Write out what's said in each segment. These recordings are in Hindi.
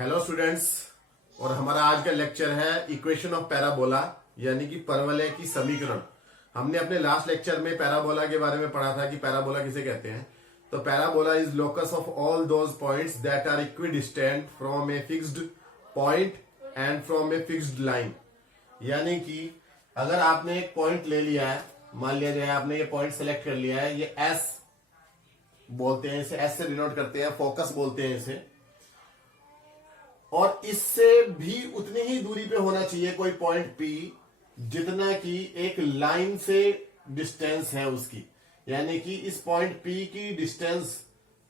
Hello students. और हमारा आज का लेक्चर है इक्वेशन ऑफ पैराबोला, यानी कि परवलय की समीकरण। हमने अपने लास्ट लेक्चर में पैराबोला के बारे में पढ़ा था कि पैराबोला किसे कहते हैं। तो parabola is locus of all those points that are equidistant from a fixed point and from a fixed line. यानी कि अगर आपने एक पॉइंट ले लिया है, मान लिया जाए आपने ये पॉइंट सेलेक्ट कर लिया है, ये एस बोलते हैं, इसे एस से डिनोट करते हैं, फोकस बोलते हैं इसे। और इससे भी उतनी ही दूरी पे होना चाहिए कोई पॉइंट पी जितना कि एक लाइन से डिस्टेंस है उसकी। यानी कि इस पॉइंट पी की distance,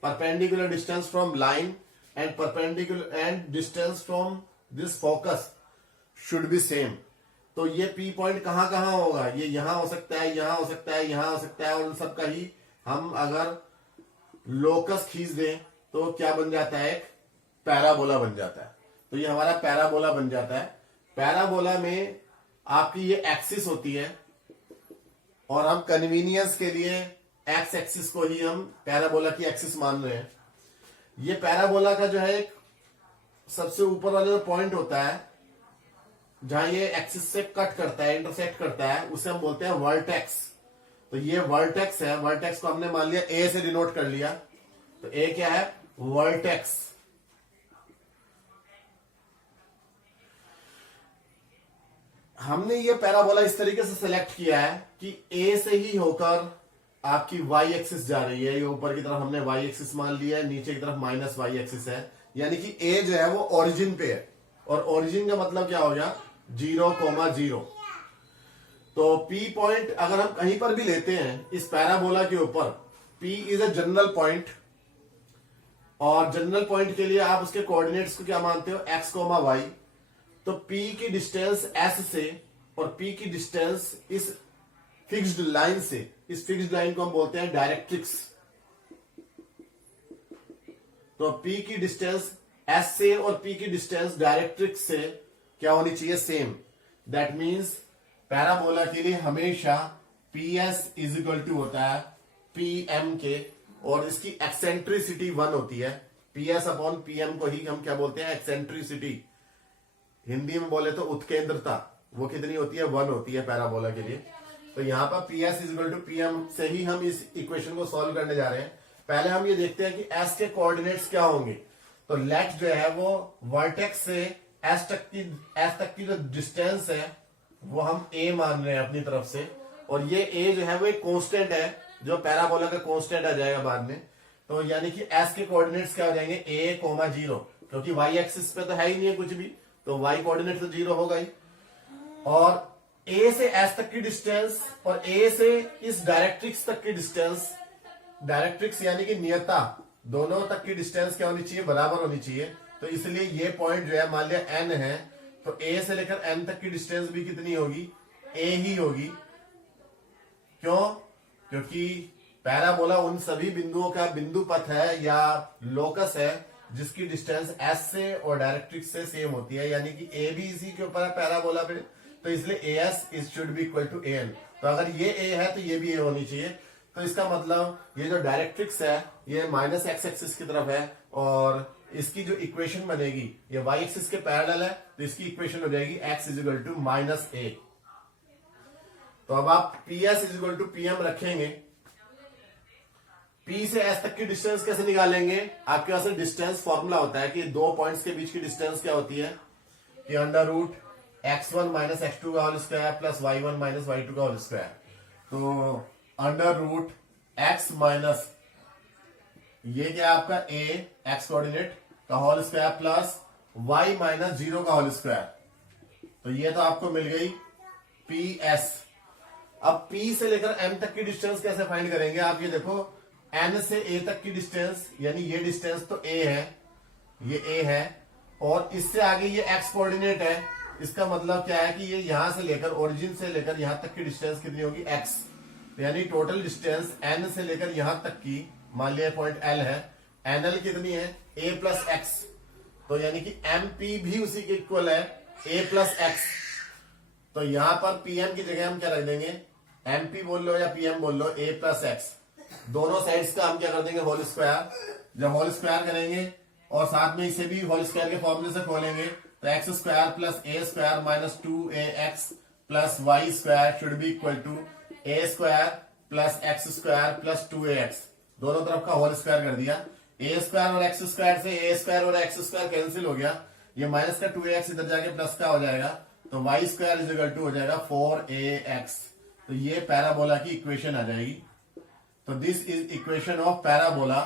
perpendicular distance from line and perpendicular and distance from this focus should be same. तो ये पी पॉइंट कहां कहां होगा? ये यहां हो सकता है, यहां हो सकता है, यहां हो सकता है, और उन सबका ही हम अगर लोकस खींच दें तो क्या बन जाता है? एक पैराबोला बन जाता है। तो ये हमारा पैराबोला बन जाता है। पैराबोला में आपकी ये एक्सिस होती है और हम कन्वीनियंस के लिए एक्स एक्सिस को ही हम पैराबोला की एक्सिस मान रहे हैं। ये पैराबोला का जो है एक सबसे ऊपर वाला जो पॉइंट होता है जहां ये एक्सिस से कट करता है, इंटरसेक्ट करता है, उसे हम बोलते हैं वर्टेक्स। तो ये वर्टेक्स है। वर्टेक्स को हमने मान लिया ए से डिनोट कर लिया। तो ए क्या है? वर्टेक्स। हमने ये पैराबोला इस तरीके से सिलेक्ट किया है कि ए से ही होकर आपकी वाई एक्सिस जा रही है। ये ऊपर की तरफ हमने वाई एक्सिस मान लिया है, नीचे की तरफ माइनस वाई एक्सिस है। यानी कि ए जो है वो ओरिजिन पे है, और ओरिजिन का मतलब क्या हो गया? 0,0। तो पी पॉइंट अगर हम कहीं पर भी लेते हैं इस पैराबोला के ऊपर, P is a general point, और जनरल पॉइंट के लिए आप उसके कोऑर्डिनेट्स को क्या मानते हो? x, y। तो P की डिस्टेंस S से और P की डिस्टेंस इस फिक्स्ड लाइन से, इस फिक्स्ड लाइन को हम बोलते हैं डायरेक्ट्रिक्स। तो P की डिस्टेंस S से और P की डिस्टेंस डायरेक्ट्रिक्स से क्या होनी चाहिए? सेम। दैट मीन्स पैराबोला के लिए हमेशा PS इज इक्वल टू होता है PM के, और इसकी एक्सेंट्रिसिटी 1 होती है। PS अपॉन PM को ही हम क्या बोलते हैं? एक्सेंट्रिसिटी। हिंदी में बोले तो उत्केंद्रता, वो कितनी होती है? 1 होती है पैराबोला के लिए। तो यहां पर PS is equal to PM से ही हम इस इक्वेशन को सॉल्व करने जा रहे हैं। पहले हम ये देखते हैं कि S के कोऑर्डिनेट्स क्या होंगे। तो लेट जो है वो वर्टेक्स से S तक की जो डिस्टेंस है वो हम A मान रहे हैं अपनी तरफ से, और ये A जो है वो एक कांस्टेंट है, जो पैराबोला का कांस्टेंट आ जाएगा बाद में। तो यानी कि S के कोऑर्डिनेट्स क्या हो जाएंगे? A, 0, क्योंकि Y एक्सिस पे तो है ही नहीं है कुछ भी, तो Y कोऑर्डिनेट तो 0 होगा ही। और A से S तक की डिस्टेंस और A से इस डायरेक्ट्रिक्स तक की डिस्टेंस, डायरेक्ट्रिक्स यानी कि नियता, दोनों तक की डिस्टेंस क्या होनी चाहिए? बराबर होनी चाहिए। तो इसलिए ये पॉइंट जो है मान लिया N है, तो A से लेकर N तक की डिस्टेंस भी कितनी होगी? A ही होगी। क्यों? क्योंकि पैराबोला उन सभी बिंदुओं का बिंदु पथ है या लोकस है जिसकी डिस्टेंस S से और डायरेक्ट्रिक्स से सेम होती है। यानी कि A भी इसी के ऊपर है पैराबोला पे, तो इसलिए AS is should be equal to AN। तो अगर ये A है तो ये भी A होनी चाहिए। तो इसका मतलब ये जो डायरेक्ट्रिक्स है ये माइनस एक्स एक्सिस की तरफ है, और इसकी जो इक्वेशन बनेगी ये वाई एक्सिस के पैरेलल है, तो इसकी इक्वेशन हो जाएगी x is equal to -a। तो अब आप PS is equal to PM रखेंगे। P से S तक की डिस्टेंस कैसे निकालेंगे? आपके पास डिस्टेंस फॉर्मूला होता है कि दो पॉइंट्स के बीच की डिस्टेंस क्या होती है कि √x1 माइनस x2 का whole square plus y1 minus y2 का होल स्क्वायर। तो √x माइनस ये क्या आपका A x कोऑर्डिनेट का whole square plus y minus 0 का होल स्क्वायर। तो ये तो आपको मिल गई PS। अब P से लेकर M तक की डिस्टेंस कैसे फाइंड करेंगे? आप ये देखो, N से A तक की डिस्टेंस, यानी ये डिस्टेंस तो A है, ये A है, और इससे आगे ये x कोऑर्डिनेट है। इसका मतलब क्या है कि ये यहां से लेकर, ओरिजिन से लेकर यहां तक की डिस्टेंस कितनी होगी? x। तो यानी टोटल डिस्टेंस N से लेकर यहां तक की, मान लिया पॉइंट L है, NL कितनी है? A plus x। तो यानी कि MP भी उसी के इक्वल है, A प्लस x। तो यहां पर PM की जगह हम क्या रख देंगे? MP बोल लो या PM बोल लो, A प्लस x। दोनों साइड्स का हम क्या कर देंगे? Whole square. जब होल स्क्वायर करेंगे और साथ में इसे भी होल स्क्वायर के फॉर्मूले से खोलेंगे तो X square plus A square minus 2ax plus Y square should be equal to A square plus X square plus 2ax, दोनों तरफ का होल स्क्वायर कर दिया। ए स्क्वायर और एक्स स्क्वायर से ए स्क्वायर और एक्स स्क्वायर कैंसिल हो गया, ये माइनस का 2ax इधर जाके प्लस का हो जाएगा, तो Y square is equal to हो जाएगा 4ax। तो ये पैराबोला की इक्वेशन आ जाएगी। तो this is equation of parabola.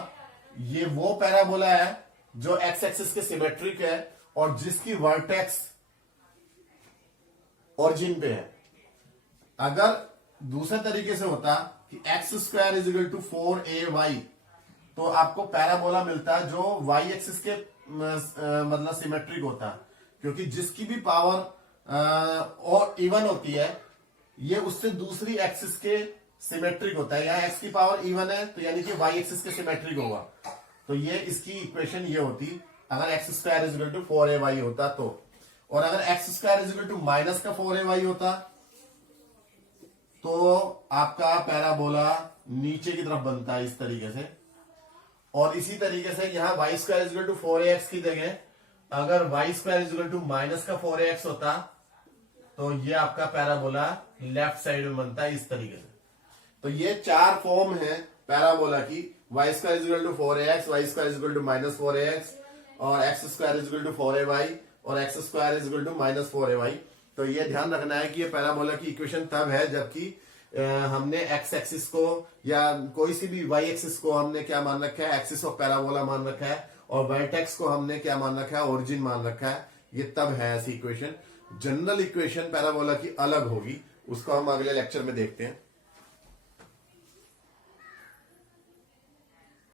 ये वो पैराबोला है जो एक्स एक्सिस के सिमेट्रिक है और जिसकी वर्टेक्स ओरिजिन पे है। अगर दूसरे तरीके से होता कि X square is equal to 4ay, तो आपको पैराबोला मिलता जो वाई एक्सिस के मतलब सिमेट्रिक होता, क्योंकि जिसकी भी पावर और इवन होती है ये उससे दूसरी एक्सिस के सिमेट्रिक होता है। यहाँ एक्स की पावर इवन है तो यानी कि वाई एक्सिस के सिमेट्रिक होगा। तो ये इसकी इक्वेशन ये होती अगर X square is equal to 4ay होता तो। और अगर X square is equal to minus का 4ay होता तो आपका पैराबोला नीचे की तरफ बनता है इस तरीके से। और इसी तरीके से यहां Y square is equal to 4ax की जगह अगर Y square is equal to minus का 4ax होता तो ये आपका पैराबोला लेफ्ट साइड में बनता है इस तरीके से। तो ये चार फॉर्म है पैराबोला की, Y square is equal to 4ax, Y square is equal to minus 4ax और X square is equal to 4ay और X square is equal to minus 4ay। तो ये ध्यान रखना है कि ये पैराबोला की इक्वेशन तब है जबकि हमने एक्स एक्सिस को या कोई सी भी वाई एक्सिस को हमने क्या मान रखा है, एक्सिस ऑफ पैराबोला मान रखा है, और वर्टेक्स को हमने क्या मान रखा है, ओरिजिन मान रखा है। ये तब है ऐसी इक्वेशन। जनरल इक्वेशन पैराबोला की अलग होगी, उसको हम अगले लेक्चर में देखते हैं।